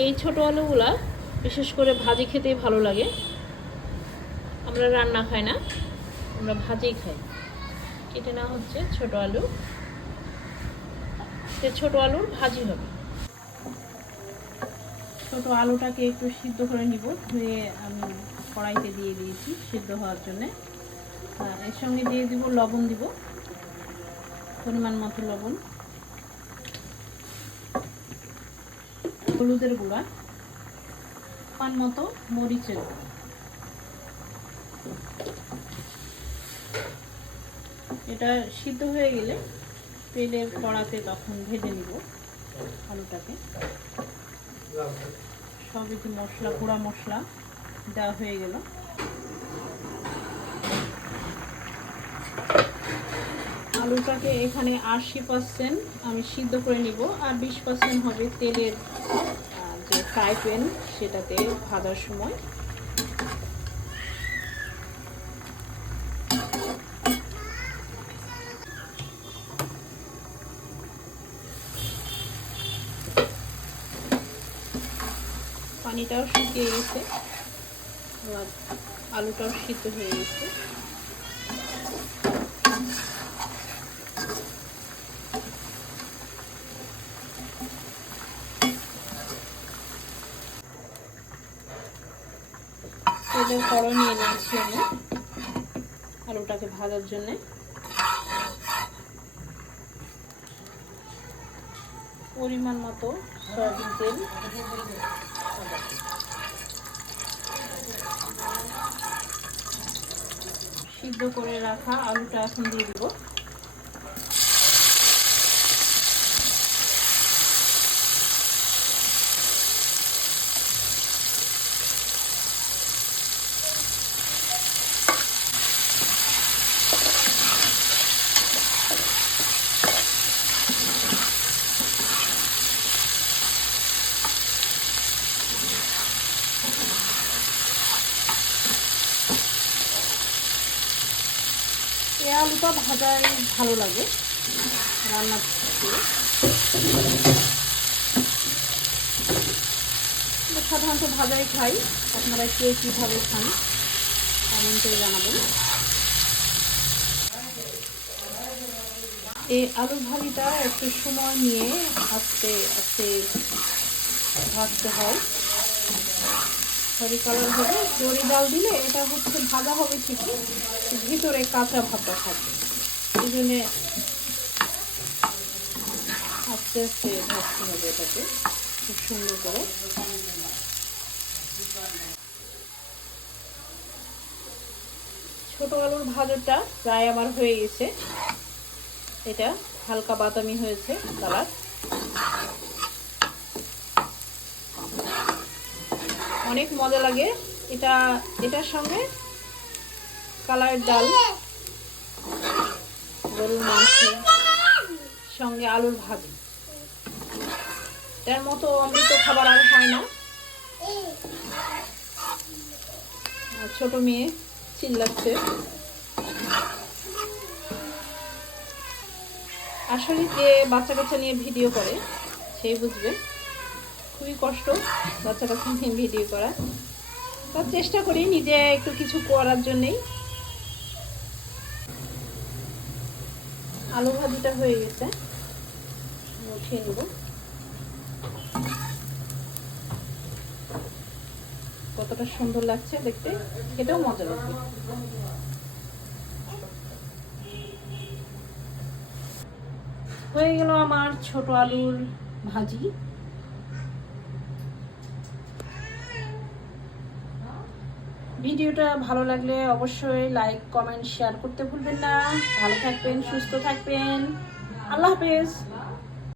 এই ছোট আলুগুলা বিশেষ করে ভাজি খেতেই ভালো লাগে। আমরা রান্না খাই না, আমরা ভাজিই খাই। কেটে নেওয়া হচ্ছে ছোট আলু, ছোট আলুর ভাজি হবে। ছোট আলুটাকে একটু সিদ্ধ করে নিব, ধুয়ে আমি কড়াইতে দিয়ে দিয়েছি সিদ্ধ হওয়ার জন্যে। এর সঙ্গে দিয়ে দিব লবণ, দিব পরিমাণ মতো লবণ, হলুদের গুঁড়া, পান মতো মরিচের গুঁড়া। এটা সিদ্ধ হয়ে গেলে তেলের কড়াতে তখন ভেজে নিব আলুটাকে। সব কিছু মশলা, গুঁড়া মশলা দেওয়া হয়ে গেল। আলুটাকে এখানে 80% আমি সিদ্ধ করে নিব, আর 20% হবে তেলের যে ফ্রাই প্যান সেটাতে ভাজার সময়। পানিটাও শুকিয়ে গেছে, আলুটাও সিদ্ধ হয়ে গেছে। তেলের কড়া নিয়ে নিয়েছি আমি আলুটাকে ভাজার জন্য। পরিমাণ মতো সয়াবিন তেল, সিদ্ধ করে রাখা আলুটা এখন দিয়ে দিব। এই আলুটা ভাজাই ভালো লাগে রান্না করতে। সাধারণত ভাজাই খাই, আপনারা কে কীভাবে খান কমেন্টে জানাবেন। এই আলু ভাজিটা একটু সময় নিয়ে আস্তে আস্তে ভাজতে হয়, সরি কালার হবে। জরি ডাল দিলে এটা হচ্ছে ভাজা হবে ঠিকই, ভিতরে কাঁচা ভাবটা থাকবে, এই জন্যে আস্তে আস্তে ভাজতে হবে এটাকে খুব সুন্দর করে। ছোট আলুর ভাজাটা প্রায় আমার হয়ে গেছে, এটা হালকা বাদামি হয়েছে কালার। অনেক মজা লাগে এটা। এটার সঙ্গে কালার ডাল, গরুর মাংস সঙ্গে আলুর ভাজি, এর মতো অমৃত খাবার আর হয় না। ছোট মেয়ে চিল্লাচ্ছে। আসলে যে বাচ্চা কাচ্চা নিয়ে ভিডিও করে সেই বুঝবে, খুবই কষ্ট বাচ্চা কাচ্চা নিয়ে ভিডিও করা। তার চেষ্টা করি নিজে একটু কিছু করার জন্যেই। আলু ভাজিটা হয়ে গেছে, উঠিয়ে নেব। কতটা সুন্দর লাগছে দেখতে, এটাও মজা লাগবে। হয়ে গেল আমার ছোট আলুর ভাজি। ভিডিওটা ভালো লাগলে অবশ্যই লাইক, কমেন্ট, শেয়ার করতে ভুলবেন না। ভালো থাকবেন, সুস্থ থাকবেন। আল্লাহ হাফেজ।